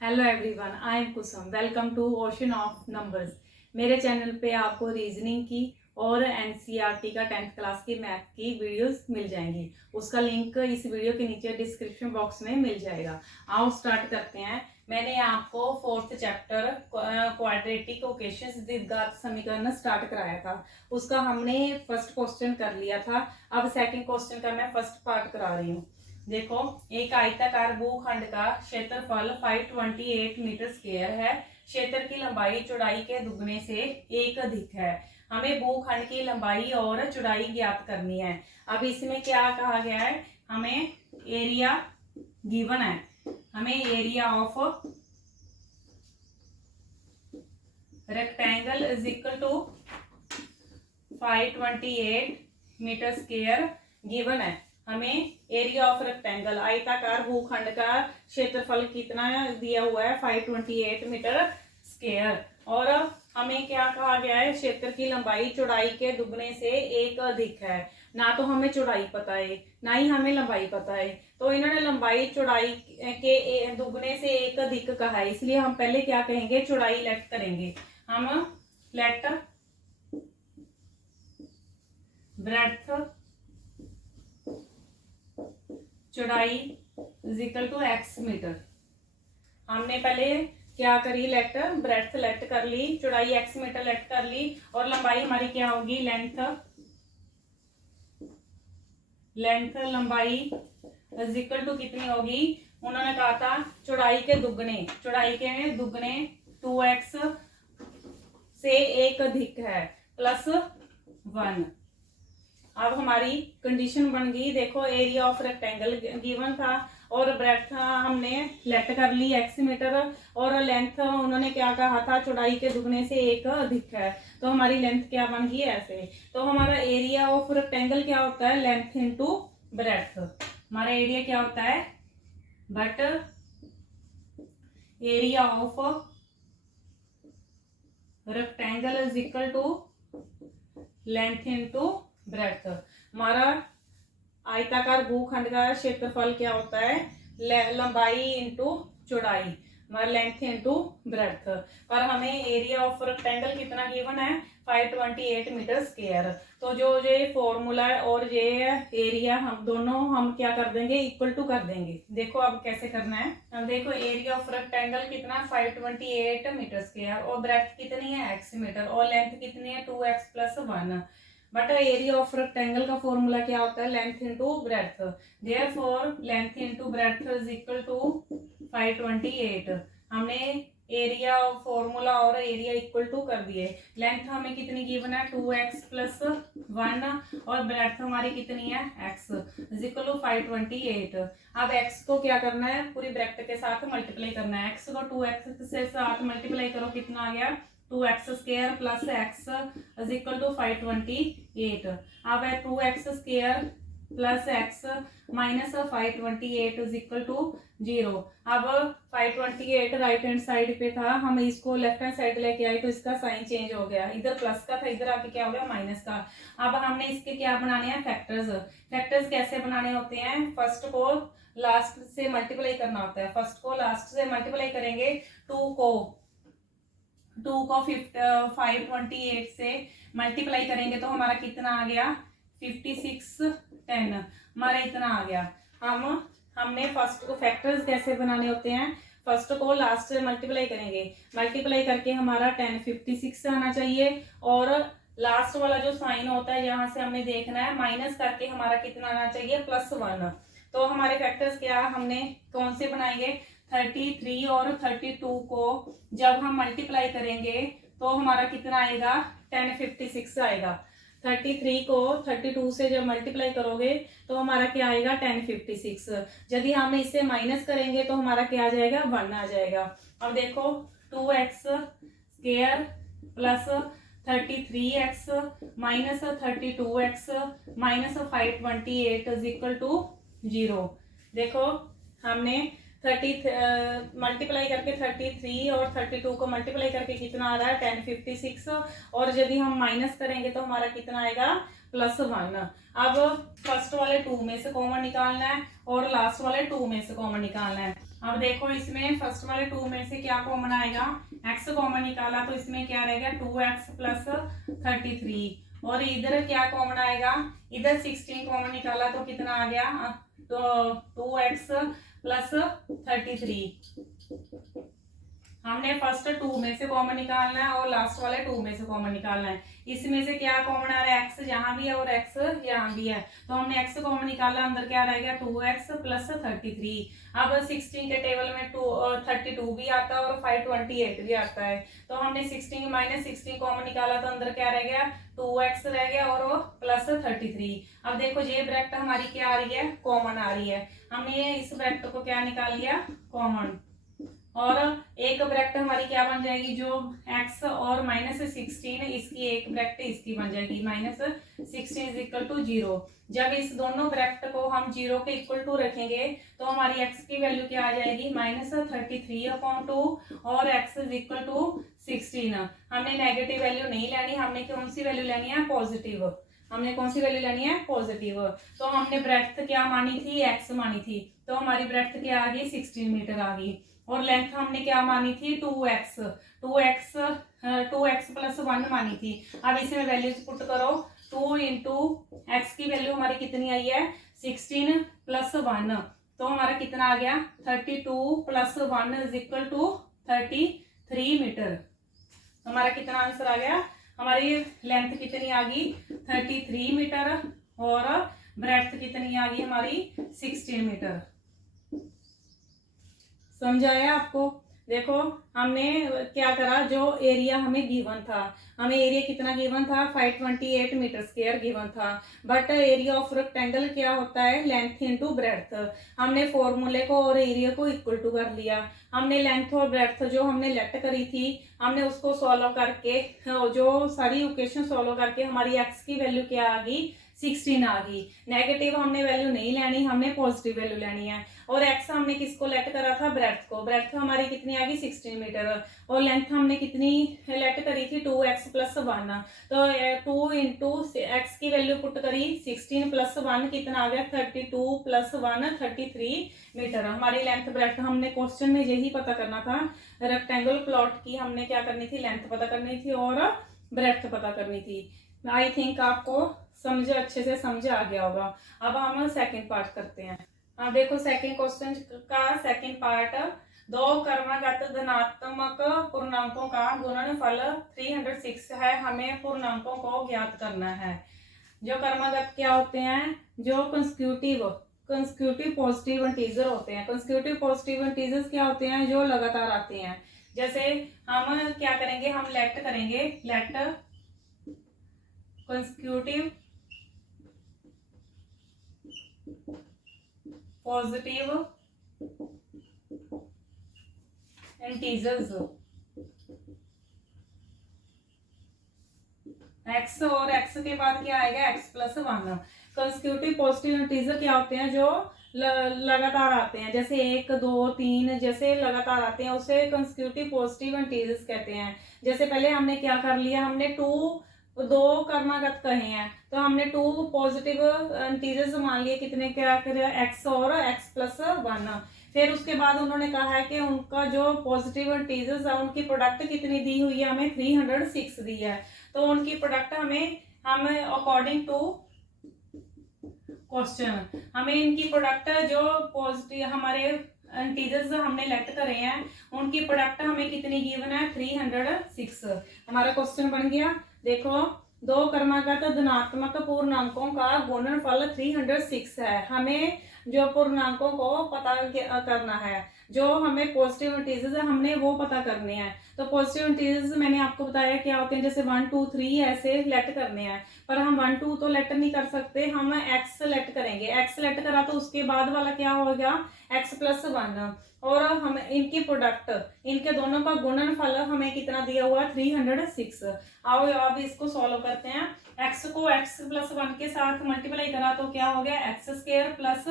Hello everyone, I am Kusum. Welcome to ocean of numbers. मेरे channel पे आपको reasoning की और एनसीईआरटी का 10th क्लास की मैथ की वीडियोस मिल जाएंगी। उसका लिंक इस वीडियो के नीचे डिस्क्रिप्शन बॉक्स में मिल जाएगा। आओ स्टार्ट करते हैं। मैंने आपको 4th चैप्टर क्वाड्रेटिक इक्वेशंस द्विघात समीकरण स्टार्ट कराया था। उसका हमने फर्स्ट क्वेश्चन कर लिया था। अब सेकंड क्वेश्चन का मैं फर्स्ट पार्ट करा रही हूँ। देखो, एक आयताकार भूखंड का क्षेत्रफल 528 मीटर स्क्वायर है। क्षेत्र की लंबाई चौड़ाई के दुगने से एक अधिक है। हमें भूखंड की लंबाई और चौड़ाई ज्ञात करनी है। अब इसमें क्या कहा गया है, हमें एरिया गिवन है। हमें area of rectangle is equal to 528 metre square given है। हमें एरिया ऑफ रेक्टेंगल आयताकार भूखंड का क्षेत्रफल कितना दिया हुआ है, 528 मीटर स्क्वायर। और हमें क्या कहा गया है, क्षेत्र की लंबाई चौड़ाई के दुगने से एक अधिक है। ना तो हमें चौड़ाई पता है ना ही हमें लंबाई पता है, तो इन्होंने लंबाई चौड़ाई के दुगने से एक अधिक कहा है। इसलिए हम पहले क्या कहेंगे, चौड़ाई लेट करेंगे। हम लेट ब्रेड्थ चौड़ाई is equal to x metre. हमने पहले क्या करी, लेट ब्रेड्थ लेट कर ली, चौड़ाई एक्स मीटर लेट कर ली, और लंबाई हमारी क्या होगी, लेंथ लंबाई इज इक्वल टू कितनी होगी। उन्होंने कहा था चौड़ाई के दुगने 2x से एक अधिक है +1। अब हमारी कंडीशन बन गई। देखो, एरिया ऑफ रेक्टेंगल गिवन था और ब्रेड्थ हमने लेट कर ली एक्स मीटर, और लेंथ उन्होंने क्या कहा था, चौड़ाई के दुगने से एक अधिक है। तो हमारी लेंथ क्या बन गई ऐसे। तो हमारा एरिया ऑफ रेक्टेंगल क्या होता है, लेंथ इंटू ब्रेड्थ। हमारा एरिया क्या होता है, but area of rectangle is equal to length into breadth. हमारा आयताकार भूखंड का क्षेत्रफल क्या होता है, लंबाई इंटू चौड़ाई, हमारा लेंथ इंटू ब्रेड्थ। पर हमें एरिया ऑफ रेक्टेंगल कितना गिवन है, 528 मीटर स्क्वायर। तो जो ये फॉर्मूला है और ये एरिया हम दोनों हम क्या कर देंगे, इक्वल टू कर देंगे। देखो अब कैसे करना है। अब देखो, एरिया ऑफ रेक्टेंगल कितना 528 मीटर स्क्वायर, और ब्रेड्थ कितनी है x मीटर, और लेंथ कितनी है 2x + 1। But area of rectangle का फॉर्मूला क्या होता है, length into breadth. Therefore length into breadth is equal to 528। हमने एरिया फॉर्मूला और एरिया इक्वल टू कर दिए। लेंथ हमें कितनी गिवन है, 2x + 1, और ब्रेड्थ हमारी कितनी है, x इज इक्वल टू 528। अब x को क्या करना है, पूरी ब्रैकेट के साथ मल्टीप्लाई करना है। x को 2x से साथ मल्टीप्लाई करो, कितना आ गया, 2x² + x is equal to 528। अब है 2x² + x minus 528 is equal to 0। अब 528 राइट हैंड साइड पे था, हम इसको लेफ्ट हैंड साइड लेके आए तो इसका साइन चेंज हो गया। इधर प्लस का था, इधर आके क्या हो गया, माइनस का। अब हमने इसके क्या बनाने हैं, फैक्टर्स कैसे बनाने होते हैं, फर्स्ट को लास्ट से मल्टीप्लाई करना होता है। फर्स्ट को लास्ट से मल्टीप्लाई करेंगे, 2 को 528 से मल्टीप्लाई करेंगे तो हमारा कितना आ गया, 56 10, हमारा इतना आ गया। हमने फर्स्ट को फैक्टर्स कैसे बनाने होते हैं, फर्स्ट को लास्ट से मल्टीप्लाई करेंगे, मल्टीप्लाई करके हमारा 56 आना चाहिए, और लास्ट वाला जो साइन होता है यहाँ से हमने देखना है, माइनस करके हमारा कितना आना चाहिए, +1। तो हमारे फैक्टर्स क्या हमने कौन से बनाएंगे, 33 और 32 को जब हम मल्टीप्लाई करेंगे तो हमारा कितना आएगा, 1056 आएगा। 33 को 32 से जब मल्टीप्लाई करोगे तो हमारा क्या आएगा, 1056। यदि हम इसे माइनस करेंगे तो हमारा क्या आ जाएगा, 1 आ जाएगा। अब देखो, 2x² + 33x minus 32x minus 528 is equal to 0। देखो, हमने 30 मल्टीप्लाई करके 33 और 32 को मल्टीप्लाई करके कितना आ रहा है, 1056, और यदि हम माइनस करेंगे तो हमारा कितना आएगा, प्लस 1। अब फर्स्ट वाले 2 में से कॉमन निकालना है और लास्ट वाले 2 में से कॉमन निकालना है। अब देखो इसमें फर्स्ट वाले 2 में से क्या कॉमन आएगा, x कॉमन निकाला तो इसमें क्या रहेगा 2x प्लस 33, और इधर क्या कॉमन आएगा, इधर 16 कॉमन निकाला तो कितना आ गया, तो 2x प्लस 33। हमने फर्स्ट 2 में से कॉमन निकालना है और लास्ट वाले 2 में से कॉमन निकालना है। इसमें से क्या कॉमन आ रहा है, x जहां भी है और x यहाँ भी है, तो हमने x कॉमन निकाला, अंदर क्या रहेगा 2x प्लस 33। अब 16 के टेबल में 32 भी आता है और 528 भी आता है, तो हमने 16 माइनस 16 कॉमन निकाला तो अंदर क्या रह गया 2x रह गया और प्लस 33। अब देखो ये ब्रैकेट हमारी क्या आ रही है, कॉमन आ रही है। हमने इस ब्रैकेट को क्या निकाल लिया, कॉमन, और एक ब्रैकेट हमारी क्या बन जाएगी, जो x और माइनस 16 इसकी एक ब्रैकेट इसकी बन जाएगी, माइनस 16 इज इक्वल टू 0। जब इस दोनों ब्रैकेट को हम 0 के इक्वल टू रखेंगे तो हमारी x की वैल्यू क्या आ जाएगी, माइनस 33/2 और x इज इक्वल टू 16। हमने नेगेटिव वैल्यू नहीं लेनी, हमने कौन सी वैल्यू लेनी है, पॉजिटिव। हमने कौन सी वैल्यू लेनी है, पॉजिटिव। तो हमने ब्रेड्थ क्या मानी थी, x मानी थी, तो हमारी ब्रेड्थ क्या आ गई 16 मीटर आ गई, और लेंथ हमने क्या मानी थी 2x प्लस 1 मानी थी। अब इसमें वैल्यूज पुट करो, 2 इंटू एक्स की वैल्यू हमारी कितनी आई है 16 प्लस 1, तो हमारा कितना आ गया 32 plus 1 is equal to 33 metre. हमारा कितना आंसर आ गया, हमारी लेंथ कितनी आ गई 33 मीटर और ब्रेड्थ कितनी आ गई हमारी 16 मीटर। समझाया आपको। देखो हमने क्या करा, जो एरिया हमें गिवन था, हमें एरिया कितना गिवन था 528 मीटर स्क्वायर गिवन था, बट एरिया ऑफ रेक्टेंगल क्या होता है, लेंथ इनटू ब्रेड्थ। हमने फॉर्मूले को और एरिया को इक्वल टू कर लिया। हमने लेंथ और ब्रेड्थ जो हमने लेट करी थी, हमने उसको सॉल्व करके, जो सारी इक्वेशन सॉल्व करके हमारी एक्स की वैल्यू क्या आ गई 16 आ गई। नेगेटिव हमने वैल्यू नहीं लेनी, हमने पॉजिटिव वैल्यू लेनी है। और एक्स हमने किसको लेट करा था, ब्रेड्थ को। ब्रेड्थ हमारी कितनी आ गई 16 मीटर, और लेंथ हमने कितनी लेट करी थी 2x प्लस 1, तो 2 इंटू एक्स की वैल्यू पुट करी 16 प्लस 1 कितना आ गया 32 प्लस 1 33 मीटर। हमारी लेंथ ब्रेड्थ हमने क्वेश्चन में यही पता करना था, रेक्टेंगल प्लॉट की हमने क्या करनी थी, लेंथ पता करनी थी और ब्रेड्थ पता करनी थी। आई थिंक आपको समझ अच्छे से समझ आ गया होगा। अब हम सेकंड पार्ट करते हैं। अब देखो सेकंड क्वेश्चन का सेकंड पार्ट, दो क्रमागत धनात्मक पूर्णांकों का गुणनफल 306 है, हमें पूर्णांकों को ज्ञात करना है। जो क्रमागत क्या होते हैं, जो कंसेक्यूटिव पॉजिटिव इंटीजर होते हैं। कंसेक्यूटिव पॉजिटिव इंटीजर्स क्या होते हैं, जो लगातार आते हैं। जैसे हम क्या करेंगे, हम लेट करेंगे, let consecutive positive integers x, और x के बाद क्या आएगा x plus 1। Consecutive positive integer क्या होते हैं, जो लगातार आते हैं, जैसे 1 2 3 जैसे लगातार आते हैं, उसे कंसेक्यूटिव पॉजिटिव इंटीजर्स कहते हैं। जैसे पहले हमने क्या कर लिया, हमने दो क्रमागत कहे हैं, तो हमने 2 पॉजिटिव इंटीजर्स मान लिए, कितने क्या करे x और x प्लस 1। फिर उसके बाद उन्होंने कहा है कि उनका जो पॉजिटिव इंटीजर्स है उनकी प्रोडक्ट कितनी दी हुई है, हमें 306 दी है। तो उनकी प्रोडक्ट हम अकॉर्डिंग टू क्वेश्चन, हमें इनकी प्रोडक्ट जो पॉजिटिव हमारे इंटीजर्स हमने लेट करे हैं, उनकी प्रोडक्ट हमें कितनी गिवन है 306। हमारा क्वेश्चन बन गया। देखो दो क्रमागत धनात्मक पूर्णांकों का गुणनफल 306 है, हमें जो पूर्णांकों को पता करना है, जो हमें पॉजिटिव इंटीजर्स है हमने वो पता करने हैं। तो पॉजिटिव इंटीजर्स मैंने आपको बताया क्या होते हैं, जैसे 1 2 3 ऐसे लेट करने हैं, पर हम 1 2 तो लेट नहीं कर सकते, हम x लेट करेंगे। x लेट करा तो उसके बाद वाला क्या होगा x प्लस 1, और हम इनकी प्रोडक्ट, इनके दोनों का गुणनफल हमें कितना दिया हुआ 306। आओ अब इसको सॉल्व करते हैं। x को x प्लस 1 के साथ मल्टीप्लाई करा तो क्या हो गया x square plus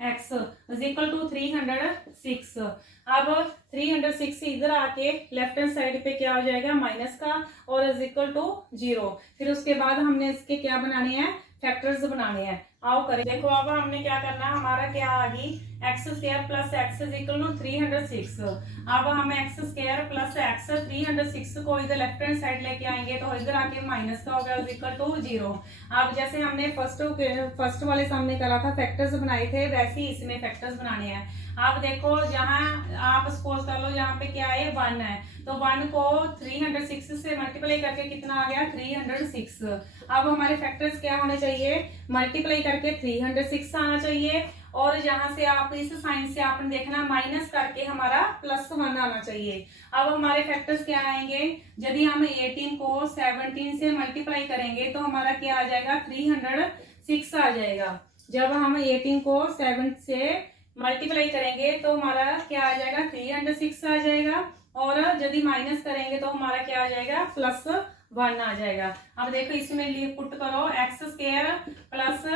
x is equal to 306। अब 306 इधर आके लेफ्ट हैंड साइड पे क्या हो जाएगा माइनस का और इज इक्वल टू 0। फिर उसके बाद हमने इसके क्या बनाने हैं फैक्टर्स बनाने हैं। आओ करें। देखो अब हमने क्या करना है, हमारा क्या आ गई x square plus x is equal to 306। अब हम एक्स स्क्वायर प्लस एक्स 306 को इधर लेफ्ट हैंड साइड लेके आएंगे तो इधर आके माइनस का होगा इज इक्वल टू 0। अब जैसे हमने फर्स्ट वाले सामने करा था फैक्टर्स बनाए थे वैसे ही इसमें फैक्टर्स बनाने हैं। अब देखो जहां आप सपोज कर लो यहाँ पे क्या है 1 है तो 1 को 306 से मल्टीप्लाई करके कितना आ गया 306। अब हमारे फैक्टर्स क्या होने चाहिए मल्टीप्लाई करके 306 आना चाहिए और जहां से आप इस साइन से आपने देखना माइनस करके हमारा +1 आना चाहिए। अब हमारे फैक्टर्स क्या आएंगे यदि हम 18 को 17 से मल्टीप्लाई करेंगे तो हमारा क्या आ जाएगा 306 आ जाएगा। जब हम 18 को 7 से मल्टीप्लाई करेंगे तो हमारा क्या आ जाएगा 306 आ जाएगा और यदि माइनस करेंगे तो हमारा क्या आ जाएगा +1 आ जाएगा। अब देखो इसमें लिए पुट करो x square plus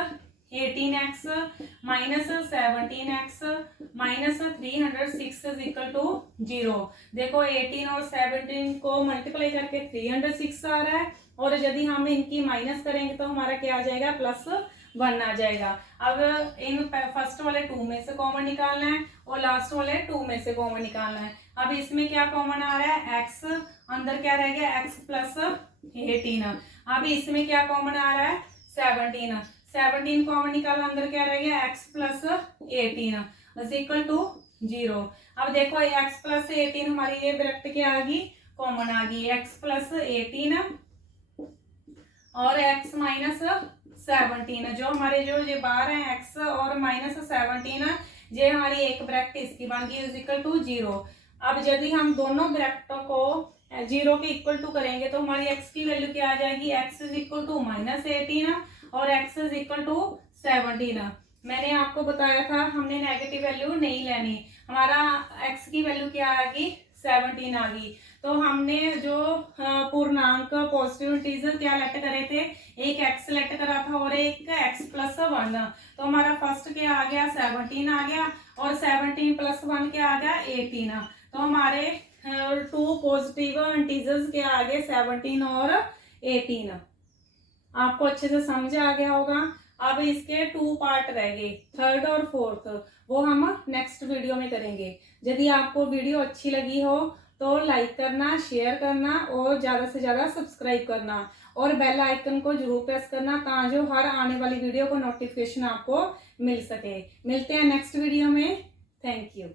18x minus 17x minus 306 is equal to 0। देखो 18 और 17 को मल्टीप्लाई करके 306 आ रहा है और यदि हम इनकी माइनस करेंगे तो हमारा क्या आ जाएगा +1 आ जाएगा। अब इन फर्स्ट वाले 2 में से कॉमन निकालना है और लास्ट वाले 2 में से कॉमन निकालना है। अब इसमें क्या कॉमन आ रहा है x अंदर क्या रह गया x प्लस 18। अब इसमें क्या कॉमन आ रहा है 17 कॉमन निकाला अंदर क्या रह गया x plus 18 is equal to 0। अब देखो x प्लस 18 हमारी ये ब्रैकेट क्या आ गई कॉमन आ गई x प्लस 18 और x माइनस 17 जो हमारे जो ये बार है x और माइनस 17 ये हमारी एक ब्रैकेट इसकी बन गई इज इक्वल टू 0। अब यदि हम दोनों ब्रैकेटों को 0 के इक्वल टू करेंगे तो हमारी x की वैल्यू क्या आ जाएगी x इज इक्वल टू -18 और x इज इक्वल टू 17। मैंने आपको बताया था हमने नेगेटिव वैल्यू नहीं लेनी, हमारा x की वैल्यू क्या आ गई 17 आ गई। तो हमने जो पूर्णांक पॉजिटिव इंटीजर क्या लेट करे थे एक x लेट करा था और एक x प्लस 1। तो हमारा फर्स्ट क्या आ गया 17 आ गया और 17 प्लस 1 क्या आ गया 18। तो हमारे 2 पॉजिटिव इंटीजर्स क्या आ गए 17 और 18। आपको अच्छे से समझ आ गया होगा। अब इसके 2 पार्ट रह गए थर्ड और फोर्थ, वो हम नेक्स्ट वीडियो में करेंगे। यदि आपको वीडियो अच्छी लगी हो तो लाइक करना, शेयर करना और ज़्यादा से ज़्यादा सब्सक्राइब करना और बेल आइकन को जरूर प्रेस करना ताकि जो हर आने वाली वीडियो को नोटिफिकेशन आपको मिल सके। मिलते हैं नेक्स्ट वीडियो में। Thank you.